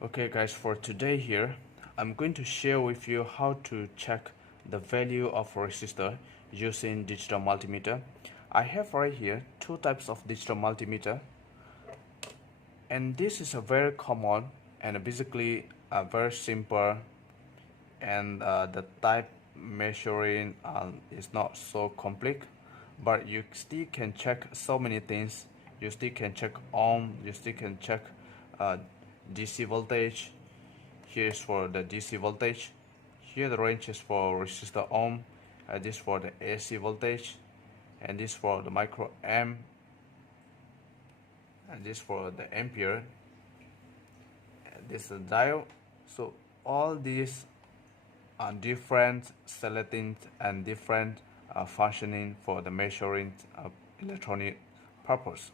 Okay guys, for today here I'm going to share with you how to check the value of resistor using digital multimeter. I have right here two types of digital multimeter, and this is a very common and basically a very simple, and the type measuring is not so complex, but you still can check so many things. You still can check ohm, you still can check DC voltage. Here is for the DC voltage. Here the range is for resistor ohm. This for the AC voltage, and this for the micro amp, and this for the ampere, and this is the diode. So all these are different selecting and different functioning for the measuring electronic purpose.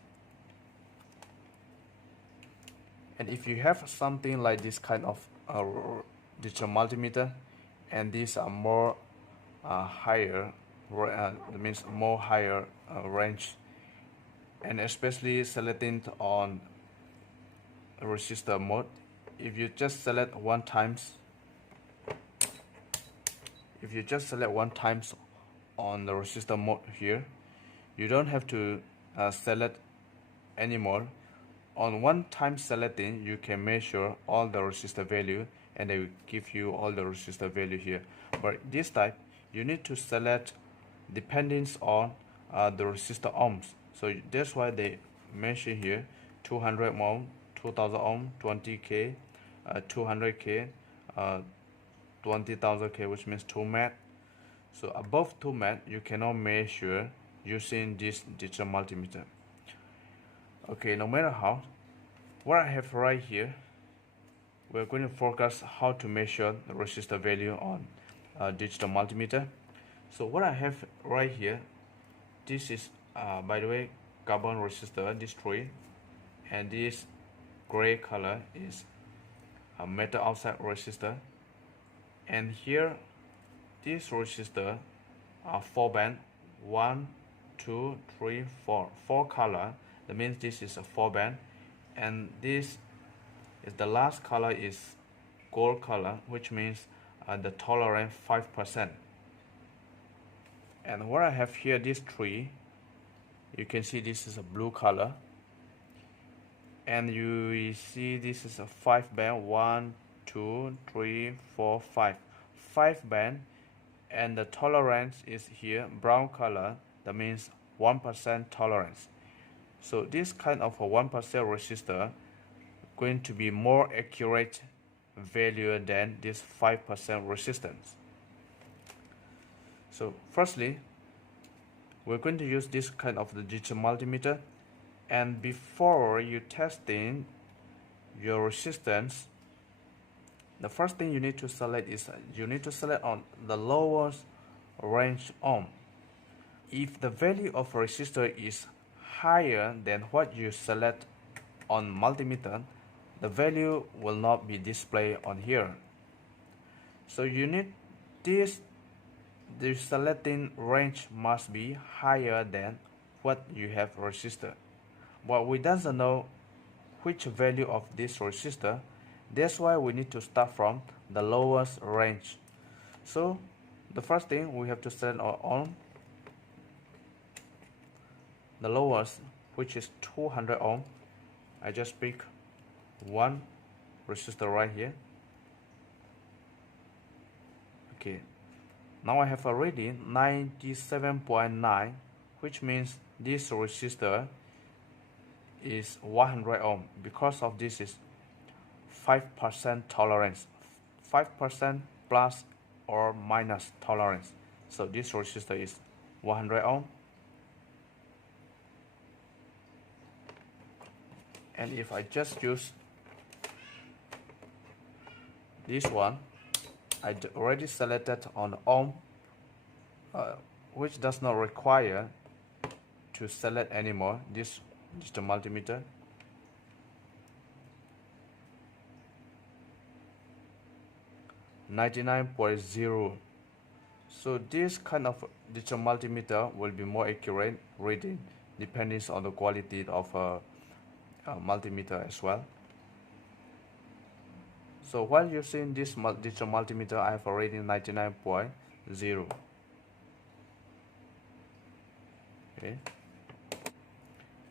And if you have something like this kind of digital multimeter, and these are more higher, that means more higher range, and especially selecting on resistor mode, if you just select one times on the resistor mode here, you don't have to select anymore. On one time selecting, you can measure all the resistor value, and they will give you all the resistor value here. But this type, you need to select depending on the resistor ohms. So that's why they mention here 200 ohm, 2000 ohm, 20k, 200k, 20,000k, which means 2 mH. So above 2 mH, you cannot measure using this digital multimeter. Okay, no matter how, what I have right here, we're going to focus how to measure the resistor value on digital multimeter. So what I have right here, this is by the way carbon resistor, this three, and this gray color is a metal oxide resistor, and here this resistor are 4 band, 1, 2, 3, 4 color. That means this is a 4 band, and this is the last color is gold color, which means the tolerance 5%. And what I have here, this tree, you can see this is a blue color, and you see this is a 5 band, 1, 2, 3, 4, 5 band, and the tolerance is here brown color. That means 1% tolerance. So this kind of a 1% resistor going to be more accurate value than this 5% resistance. So firstly, we're going to use this kind of the digital multimeter, and before you testing your resistance, the first thing you need to select is you need to select on the lowest range ohm. If the value of resistor is higher than what you select on multimeter, the value will not be displayed on here. So you need the selecting range must be higher than what you have resistor. But we doesn't know which value of this resistor. That's why we need to start from the lowest range. So the first thing we have to set on the lowest, which is 200 ohm. I just pick one resistor right here. Okay, now I have already 97.9, which means this resistor is 100 ohm. Because of this is 5% tolerance, 5% plus or minus tolerance. So this resistor is 100 ohm. And if I just use this one, I already selected on ohm, which does not require to select anymore this digital multimeter. .0. So this kind of digital multimeter will be more accurate reading depending on the quality of multimeter as well. So while using this digital multimeter, I have a reading 99.0. Okay,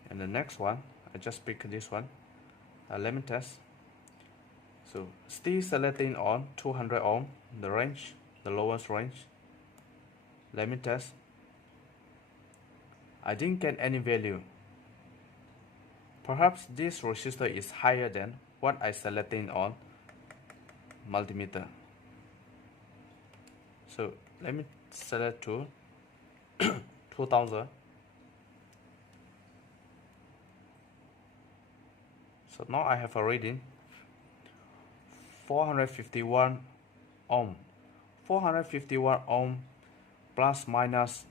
and the next one, I just pick this one. Let me test. So still selecting on 200 ohm, the range, the lowest range. Let me test. I didn't get any value. Perhaps this resistor is higher than what I selecting on multimeter. So let me select to 2000. So now I have a reading 451 ohm. 451 ohm plus minus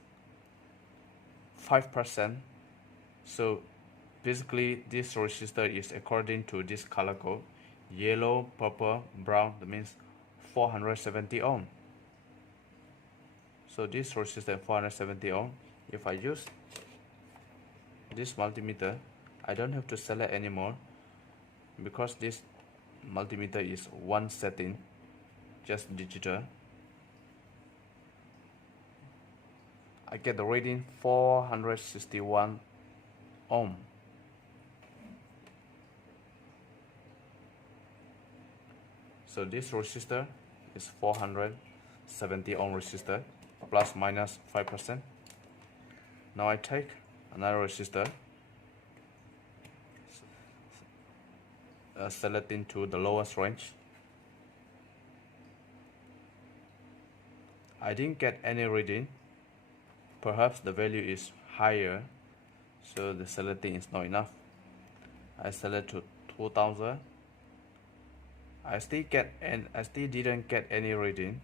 5%. So basically this resistor is according to this color code: yellow, purple, brown. That means 470 ohm. So this resistor 470 ohm. If I use this multimeter, I don't have to select anymore, because this multimeter is one setting, just digital. I get the reading 461 ohm. So this resistor is 470 ohm resistor plus minus 5%. Now I take another resistor, selecting to the lowest range. I didn't get any reading. Perhaps the value is higher, so the selecting is not enough. I select to 2000. I still didn't get any reading.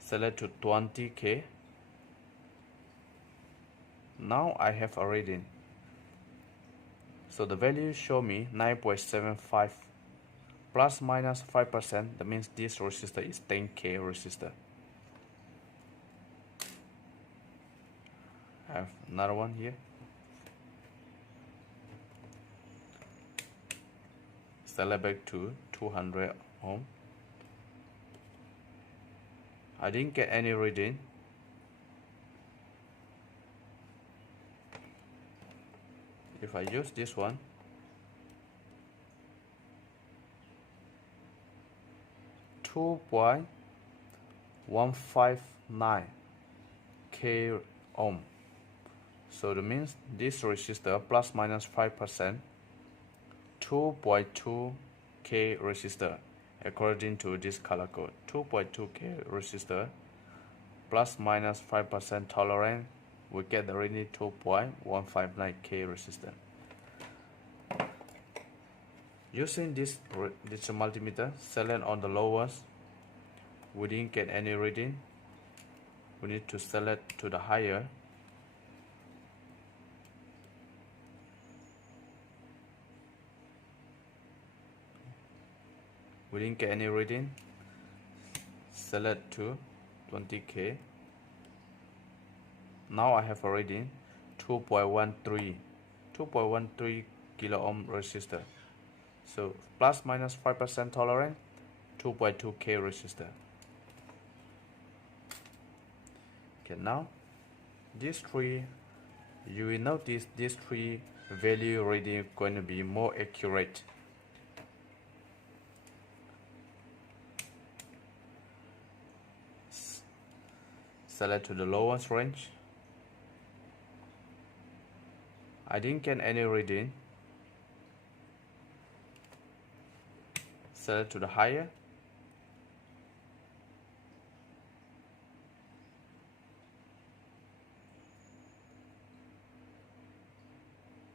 Select to 20k. Now I have a reading. So the value show me 9.75 plus minus 5%. That means this resistor is 10k resistor. I have another one here. Select back to 200 ohm. I didn't get any reading. If I use this one, (2.159 k ohm). So that means this resistor plus minus 5%, 2.2 k resistor according to this color code. 2.2 k resistor plus minus 5% tolerance, we get the reading 2.159 k resistor. Using this digital multimeter, select on the lowest, we didn't get any reading. We need to select to the higher. We didn't get any reading. Select to 20k. Now I have a reading 2.13 kilo ohm resistor. So plus minus 5% tolerant, 2.2 k resistor. Okay, now these three, you will notice these three value reading going to be more accurate. Select to the lowest range. I didn't get any reading. Select to the higher.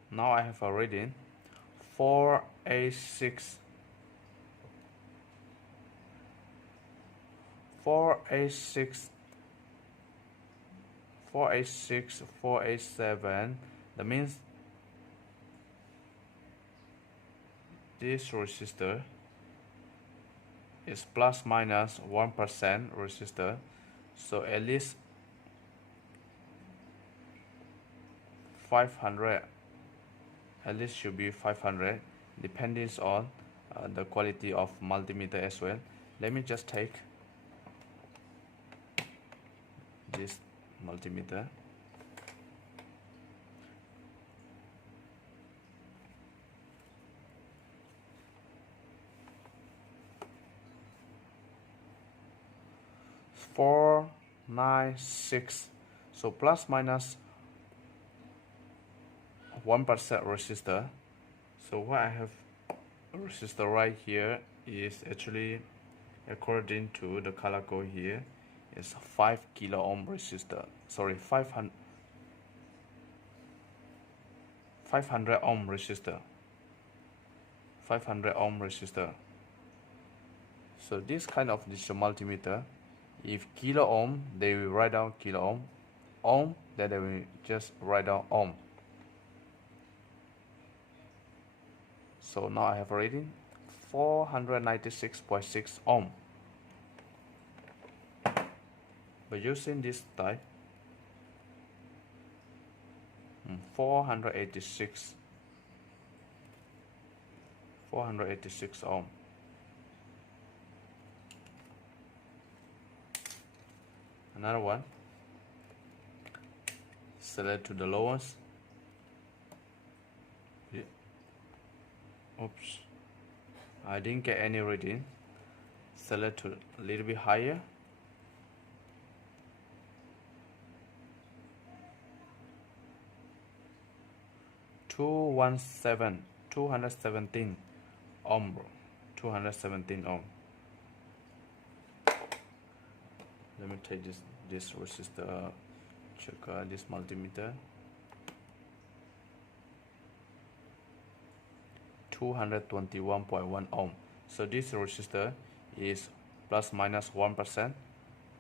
Now I have a reading 486 487. That means this resistor is plus minus 1% resistor, so at least 500, at least should be 500, depending on the quality of multimeter as well. Let me just take this multimeter. Four, 9, 6. So plus minus 1% resistor. So what I have a resistor right here is actually, according to the color code here, is 5 kilo ohm resistor. Sorry, 500 ohm resistor. 500 ohm resistor. So this kind of digital multimeter, if kilo ohm, they will write down kilo ohm. Ohm, then they will just write down ohm. So now I have a reading 496.6 ohm. But using this type, 486 ohm. Another one, select to the lowest. Oops, I didn't get any reading. Select to a little bit higher. Two 217 ohm, bro. 217 ohm. Let me take this resistor, check this multimeter. 221.1 ohm. So this resistor is plus minus 1%,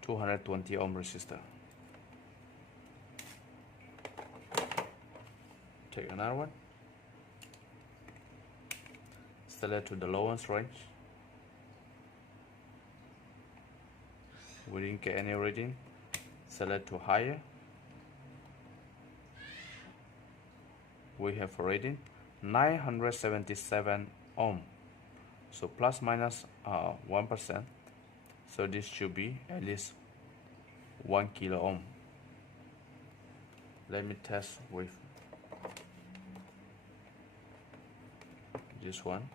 220 ohm resistor. Take another one. Select to the lowest range. We didn't get any reading. Select to higher. We have a reading 977 ohm. So plus minus 1%. So this should be at least 1 kilo ohm. Let me test with this one.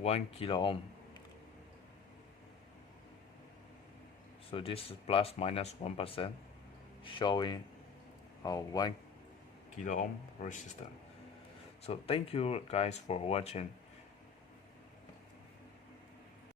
One kilo ohm. So this is plus minus 1%, showing 1 kilo ohm resistor. So thank you guys for watching.